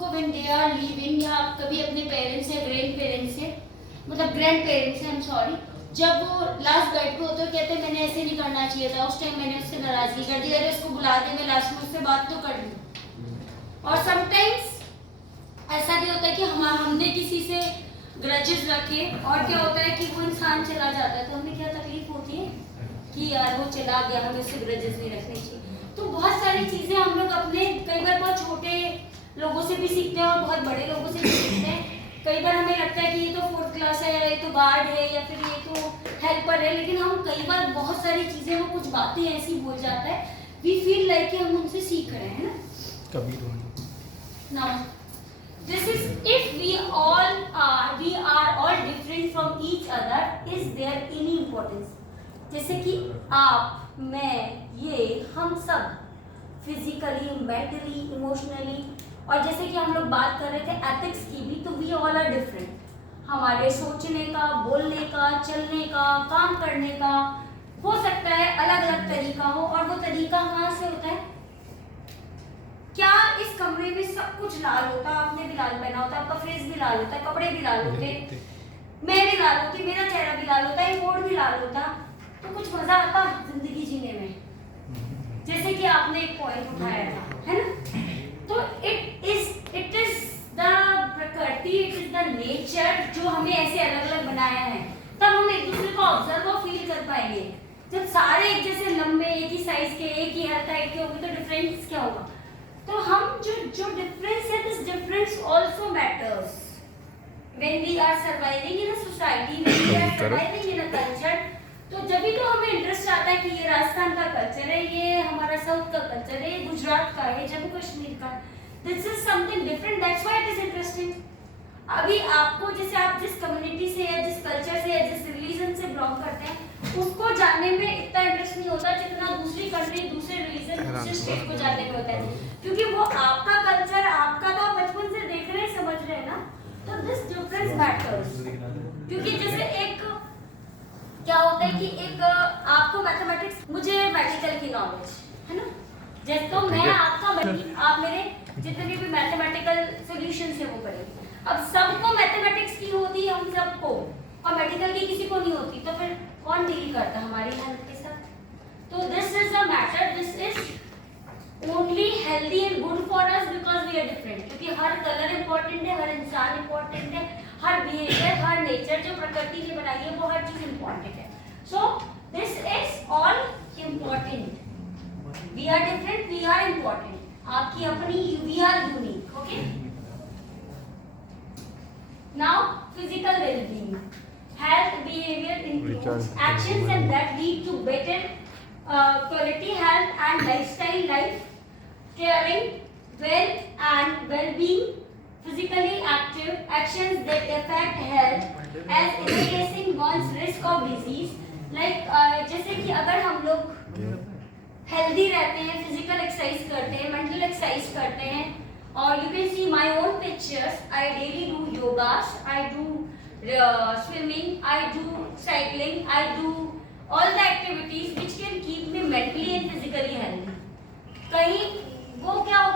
को when they are living या कभी अपने पेरेंट्स या ग्रैंड पेरेंट्स से मतलब ग्रैंड पेरेंट्स से आई एम सॉरी, जब वो लास्ट बेड पे होते हैं कहते हैं मैंने ऐसे नहीं करना चाहिए था, उस टाइम मैंने उससे नाराजगी कर दी, अरे उसको बुला दे, मैं लास्ट में उससे बात तो कर लूँ। और समटाइम्स ऐसा भी होता है कि हमने किसी से ग्रजेस रखे और क्या होता है कि वो इंसान चला जाता है तो हमें क्या तकलीफ होती है कि यार वो चला गया, हमें उससे ग्रजेस नहीं रखने चाहिए। तो बहुत सारी चीजें हम लोग अपने कई बार बहुत छोटे लोगों से भी सीखते हैं और बहुत बड़े लोगों से भी सीखते हैं। कई बार हमें लगता है कि ये तो 4th क्लास है, ये तो गार्ड है या फिर ये तो हेल्पर है, लेकिन हम कई बार बहुत सारी चीजें वो कुछ बातें ऐसी बोल जाता है, वी फील लाइक कि हम उनसे सीख रहे हैं ना। Now, this is if we are all different from each other, is there any importance? जैसे कि आप, मैं, ये, हम सब फिजिकली, मेंटली, इमोशनली, और जैसे कि हम लोग बात कर रहे थे एथिक्स की भी, तो वी ऑल आर डिफरेंट। हमारे सोचने का, बोलने का, चलने का, काम करने का हो सकता है अलग अलग तरीका हो, और वो तरीका कहाँ से होता है? क्या इस कमरे में सब कुछ लाल होता? आपने भी लाल पहना होता, आपका फेस भी लाल होता, कपड़े भी लाल होते, मैं भी लाल होती, मेरा चेहरा भी लाल होता, ये बोर्ड भी लाल होता, तो कुछ मजा आता जिंदगी जीने में? जैसे कि आपने एक पॉइंट उठाया था, है ना? तो इट इज द प्रकृति, इट इज द नेचर जो हमें ऐसे अलग अलग बनाया है, तब हम एक दूसरे को ऑब्जर्व और फील कर पाएंगे। जब सारे एक जैसे लंबे, एक ही साइज के, एक ही हेल्थ टाइप के होंगे तो डिफरेंस क्या होगा? तो हम जो डिफरेंस है, this difference also matters when we are surviving in a society, when we are surviving in a culture. तो जब भी तो हमें इंटरेस्ट आता है कि ये राजस्थान का कल्चर है, ये हमारा साउथ का कल्चर है, ये गुजरात का है, जम्मू कश्मीर का, this is something different, that's why it is interesting. अभी आपको जैसे आप जिस कम्युनिटी से या जिस कल्चर से या जिस रिलीजन से बिलोंग करते हैं, उसको जानने में इतना इंटरेस्ट नहीं होता जितना दूसरी कंट्री, दूसरे रिलीजन, दूसरे स्टेट को जानने में होता है, क्योंकि वो आपका कल्चर, आपका तो आप बचपन से देख रहे हैं, समझ रहे हैं ना। तो दिस डिफरेंस मैटर्स, क्योंकि जैसे एक क्या होता है कि एक आपको मैथमेटिक्स, मुझे मेडिकल की नॉलेज है ना, जैसे तो मैं आपका, आप मेरे जितने भी मैथमेटिकल सॉल्यूशंस है वो करेंगे। अब सबको मैथमेटिक्स की होती है, हम सबको, और मेडिकल की किसी को नहीं होती, तो फिर कौन डील करता हमारी हेल्थ के साथ? तो this is a matter, this is only healthy and good for us because we are different, क्योंकि हर कलर इंपॉर्टेंट है, हर इंसान इंपॉर्टेंट है, हर बिहेवियर, हर नेचर जो प्रकृति ने बनाई है वो हर चीज इंपॉर्टेंट है। So this is all important, we are different, we are important, आपकी अपनी, we are unique, okay. Now physical wellbeing, health behavior includes actions and that lead to better quality health and lifestyle life, caring well and well-being, physically active actions that affect health as increasing one's risk of disease, like जैसे कि अगर हम लोग healthy रहते हैं, physical exercise करते हैं, mental exercise करते हैं, और you can see my own pictures, I daily do yogas, I do swimming, I do cycling, I do all the activities which can keep me mentally and physically healthy. कहीं वो क्या होगा?